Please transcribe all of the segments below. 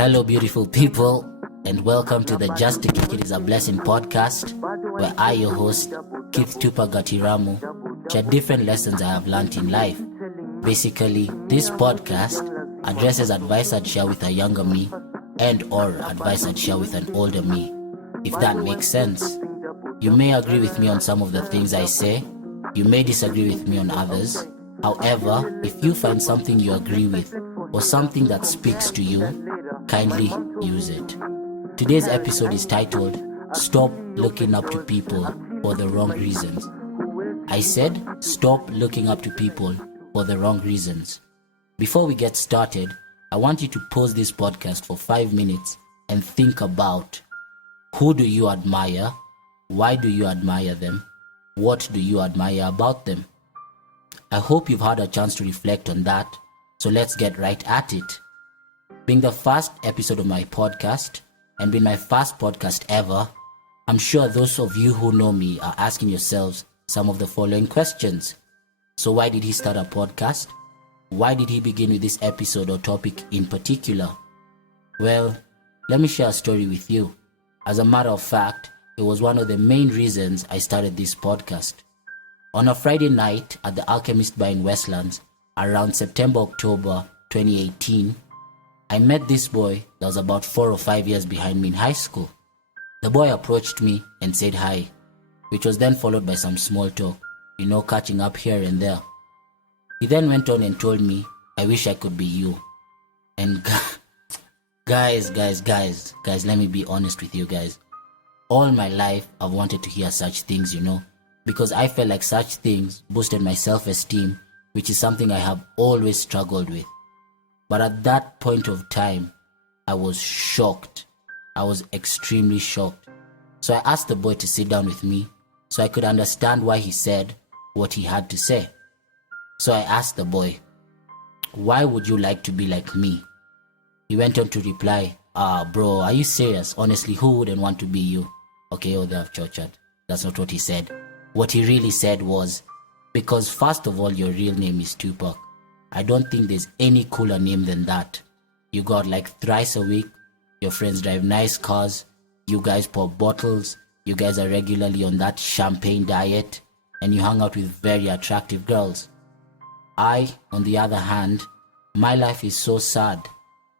Hello, beautiful people, and welcome to the Just to Kick It is a Blessing podcast, where I, your host, Keith Tupa Gatiramu, share different lessons I have learned in life. Basically, this podcast addresses advice I'd share with a younger me and or advice I'd share with an older me, if that makes sense. You may agree with me on some of the things I say, you may disagree with me on others. However, if you find something you agree with or something that speaks to you, kindly use it. Today's episode is titled, Stop Looking Up to People for the Wrong Reasons. I said, stop looking up to people for the wrong reasons. Before we get started, I want you to pause this podcast for 5 minutes and think about who do you admire, why do you admire them, what do you admire about them. I hope you've had a chance to reflect on that, so let's get right at it. Being the first episode of my podcast, and being my first podcast ever, I'm sure those of you who know me are asking yourselves some of the following questions. So why did he start a podcast? Why did he begin with this episode or topic in particular? Well, let me share a story with you. As a matter of fact, it was one of the main reasons I started this podcast. On a Friday night at the Alchemist Bar in Westlands, around September-October 2018, I met this boy that was about 4 or 5 years behind me in high school. The boy approached me and said hi, which was then followed by some small talk, catching up here and there. He then went on and told me, I wish I could be you. And guys, let me be honest with you guys. All my life, I've wanted to hear such things, because I felt like such things boosted my self-esteem, which is something I have always struggled with. But at that point of time, I was shocked. I was extremely shocked. So I asked the boy to sit down with me so I could understand why he said what he had to say. So I asked the boy, why would you like to be like me? He went on to reply, bro, are you serious? Honestly, who wouldn't want to be you? Okay, they have churched. That's not what he said. What he really said was, because first of all, your real name is Tupac. I don't think there's any cooler name than that. You got like thrice a week, your friends drive nice cars, you guys pop bottles, you guys are regularly on that champagne diet, and you hang out with very attractive girls. I, on the other hand, my life is so sad.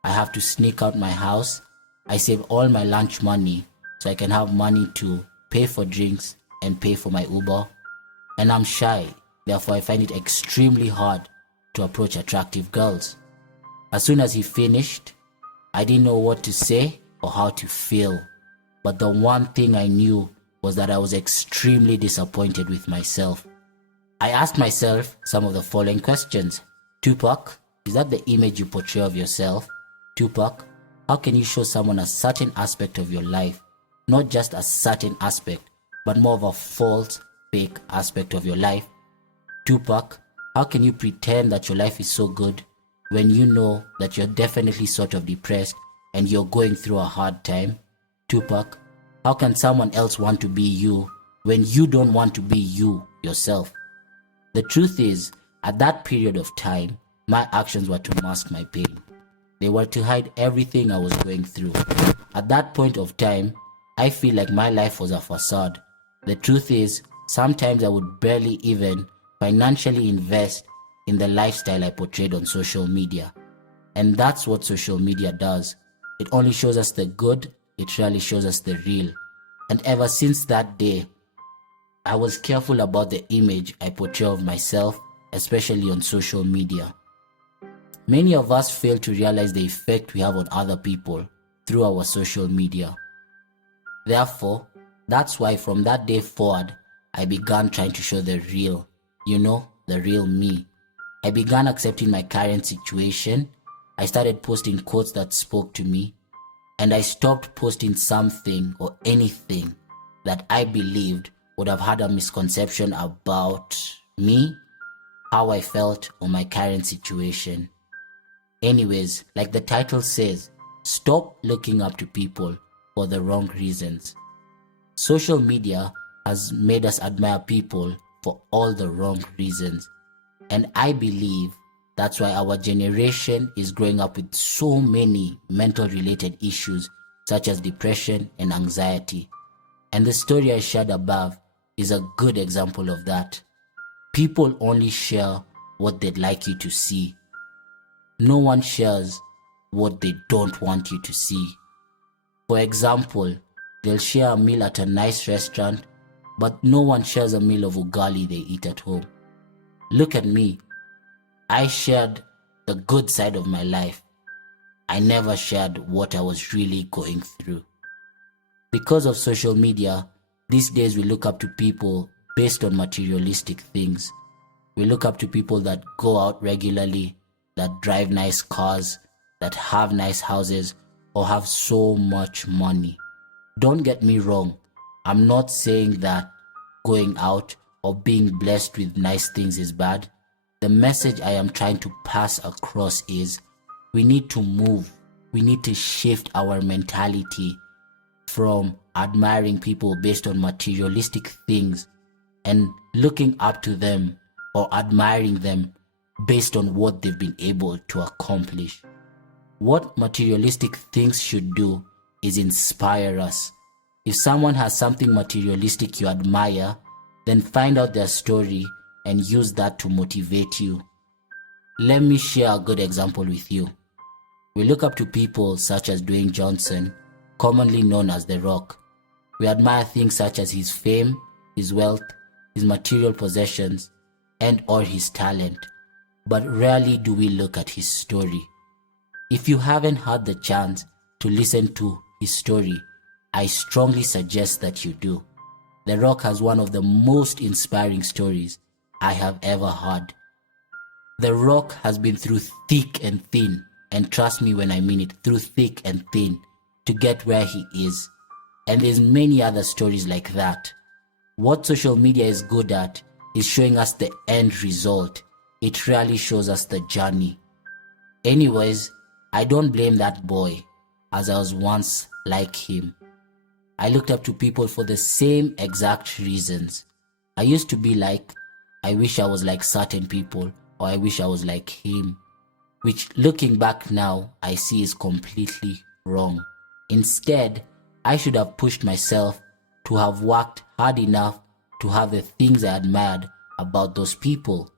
I have to sneak out my house. I save all my lunch money so I can have money to pay for drinks and pay for my Uber. And I'm shy, therefore I find it extremely hard to approach attractive girls. As soon as he finished, I didn't know what to say or how to feel. But the one thing I knew was that I was extremely disappointed with myself. I asked myself some of the following questions. Tupac, is that the image you portray of yourself? Tupac, how can you show someone a certain aspect of your life? Not just a certain aspect, but more of a false, fake aspect of your life. Tupac, how can you pretend that your life is so good when you know that you're definitely sort of depressed and you're going through a hard time? Tupac, how can someone else want to be you when you don't want to be you yourself? The truth is, at that period of time, my actions were to mask my pain. They were to hide everything I was going through. At that point of time, I feel like my life was a facade. The truth is, sometimes I would barely even financially invest in the lifestyle I portrayed on social media. And that's what social media does. It only shows us the good, it rarely shows us the real. And ever since that day, I was careful about the image I portray of myself, especially on social media. Many of us fail to realize the effect we have on other people through our social media. Therefore, that's why from that day forward, I began trying to show the real, the real me. I began accepting my current situation. I started posting quotes that spoke to me, and I stopped posting something or anything that I believed would have had a misconception about me, how I felt, or my current situation. Anyways, like the title says, stop looking up to people for the wrong reasons. Social media has made us admire people for all the wrong reasons. And I believe That's why our generation is growing up with so many mental related issues such as depression and anxiety. And the story I shared above is a good example of that. People only share what they'd like you to see. No one shares what they don't want you to see. For example, they'll share a meal at a nice restaurant, but no one shares a meal of ugali they eat at home. Look at me. I shared the good side of my life. I never shared what I was really going through. Because of social media, these days we look up to people based on materialistic things. We look up to people that go out regularly, that drive nice cars, that have nice houses, or have so much money. Don't get me wrong. I'm not saying that going out or being blessed with nice things is bad. The message I am trying to pass across is we need to move. We need to shift our mentality from admiring people based on materialistic things and looking up to them or admiring them based on what they've been able to accomplish. What materialistic things should do is inspire us. If someone has something materialistic you admire, then find out their story and use that to motivate you. Let me share a good example with you. We look up to people such as Dwayne Johnson, commonly known as The Rock. We admire things such as his fame, his wealth, his material possessions, and or his talent. But rarely do we look at his story. If you haven't had the chance to listen to his story, I strongly suggest that you do. The Rock has one of the most inspiring stories I have ever heard. The Rock has been through thick and thin, and trust me when I mean it, through thick and thin, to get where he is. And there's many other stories like that. What social media is good at is showing us the end result. It rarely shows us the journey. Anyways, I don't blame that boy, as I was once like him. I looked up to people for the same exact reasons. I used to be like, I wish I was like certain people, or I wish I was like him, which looking back now, I see is completely wrong. Instead, I should have pushed myself to have worked hard enough to have the things I admired about those people.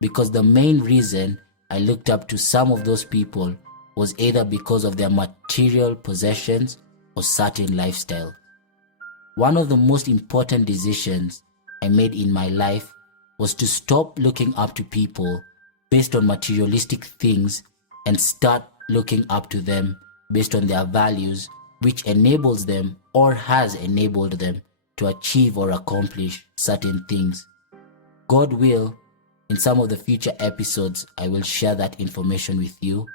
Because the main reason I looked up to some of those people was either because of their material possessions or certain lifestyle. One of the most important decisions I made in my life was to stop looking up to people based on materialistic things and start looking up to them based on their values, which enables them or has enabled them to achieve or accomplish certain things. God will, in some of the future episodes, I will share that information with you.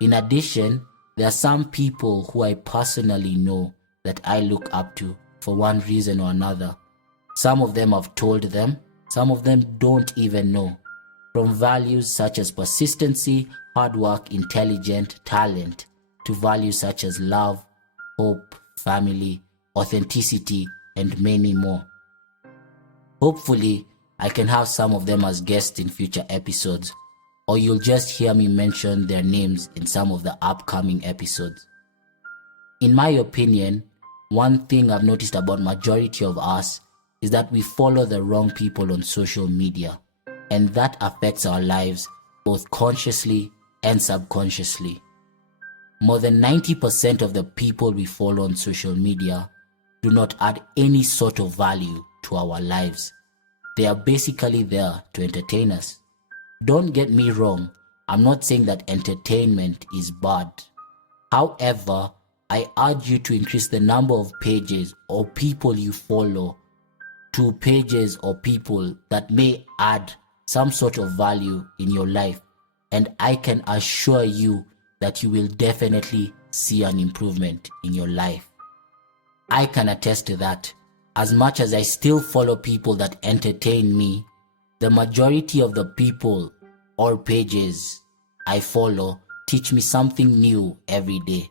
In addition, there are some people who I personally know that I look up to for one reason or another. Some of them I've told them, some of them don't even know. From values such as persistency, hard work, intelligence, talent, to values such as love, hope, family, authenticity, and many more. Hopefully, I can have some of them as guests in future episodes, or you'll just hear me mention their names in some of the upcoming episodes. In my opinion, one thing I've noticed about majority of us is that we follow the wrong people on social media, and that affects our lives both consciously and subconsciously. More than 90% of the people we follow on social media do not add any sort of value to our lives. They are basically there to entertain us. Don't get me wrong, I'm not saying that entertainment is bad. However, I urge you to increase the number of pages or people you follow to pages or people that may add some sort of value in your life, and I can assure you that you will definitely see an improvement in your life. I can attest to that. As much as I still follow people that entertain me, the majority of the people or pages I follow teach me something new every day.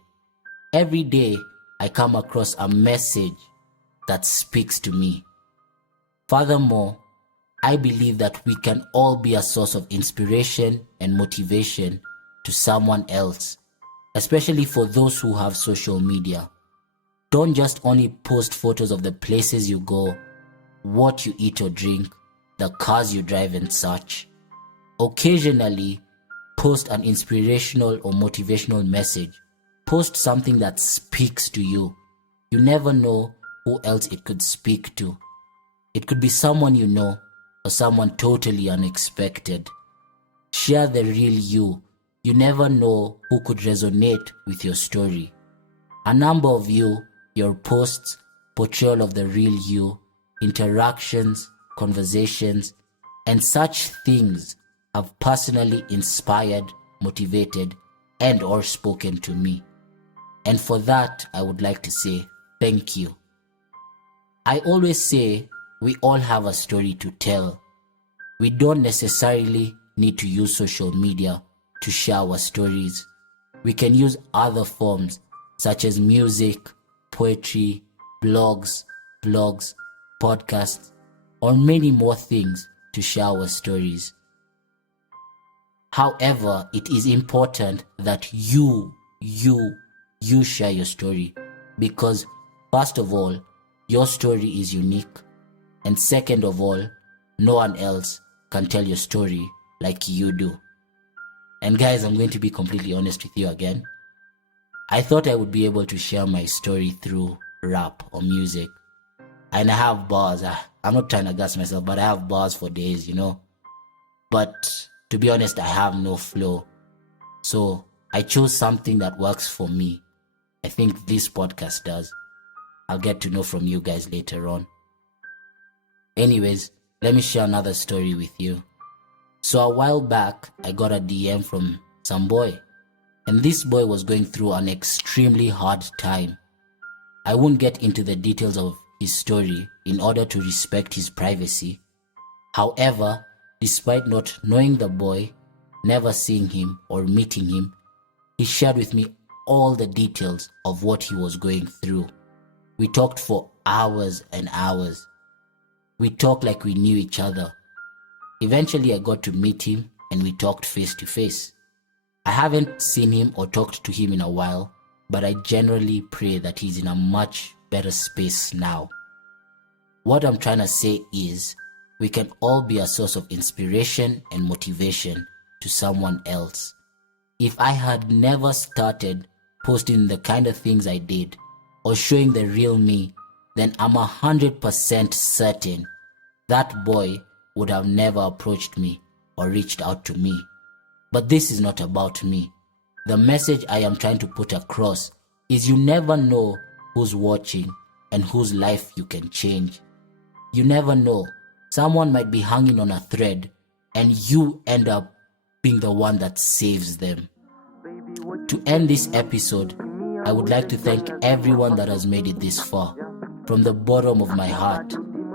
Every day I come across a message that speaks to me. Furthermore, I believe that we can all be a source of inspiration and motivation to someone else, especially for those who have social media. Don't just only post photos of the places you go, what you eat or drink, the cars you drive and such. Occasionally, post an inspirational or motivational message. Post something that speaks to you. You never know who else it could speak to. It could be someone you know or someone totally unexpected. Share the real you. You never know who could resonate with your story. A number of you, your posts, portrayal of the real you, interactions, conversations, and such things have personally inspired, motivated, and or spoken to me. And for that, I would like to say thank you. I always say we all have a story to tell. We don't necessarily need to use social media to share our stories. We can use other forms such as music, poetry, blogs, vlogs, podcasts, or many more things to share our stories. However, it is important that you share your story, because first of all, your story is unique, and second of all, no one else can tell your story like you do. And guys, I'm going to be completely honest with you again. I thought I would be able to share my story through rap or music. And I have bars. I'm not trying to gas myself, but I have bars for days, you know. But to be honest, I have no flow. So I chose something that works for me. I think this podcast does. I'll get to know from you guys later on. Anyways, let me share another story with you. So a while back, I got a DM from some boy. And this boy was going through an extremely hard time. I won't get into the details of his story in order to respect his privacy. However, despite not knowing the boy, never seeing him or meeting him, he shared with me all the details of what he was going through. We talked for hours and hours. We talked like we knew each other. Eventually, I got to meet him and we talked face to face. I haven't seen him or talked to him in a while, but I generally pray that he's in a much better space now. What I'm trying to say is, we can all be a source of inspiration and motivation to someone else. If I had never started posting the kind of things I did or showing the real me, then I'm 100% certain that boy would have never approached me or reached out to me. But this is not about me. The message I am trying to put across is you never know who's watching and whose life you can change. You never know. Someone might be hanging on a thread and you end up being the one that saves them. To end this episode, I would like to thank everyone that has made it this far. From the bottom of my heart,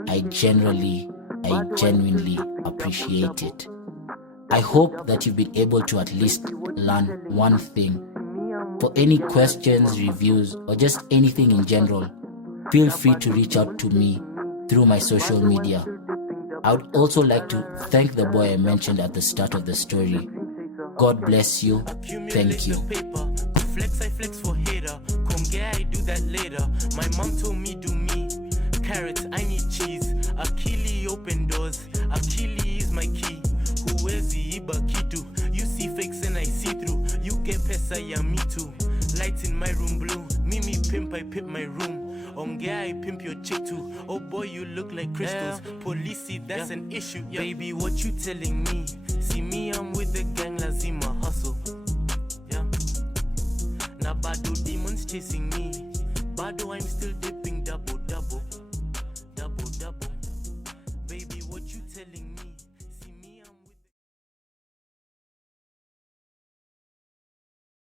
I genuinely appreciate it. I hope that you've been able to at least learn one thing. For any questions, reviews, or just anything in general, feel free to reach out to me through my social media. I would also like to thank the boy I mentioned at the start of the story. God bless you. Thank you. Flex, I flex for hater. Come get, I do that later. My mom told me do me. Carrots, I need cheese. Achille open doors. Achille is my key. Who is the Iba Kitu? You see fakes and I see through. You get pesa, yeah, me too. Lights in my room blue. Mimi pimp, I pimp my room. Onge, I pimp your chick too. Oh boy, you look like crystals. Police, that's an issue. Baby, what you telling me? See me, I'm with the gang, lazima hustle. Now Bado demons chasing me. Bado, I'm still dipping double.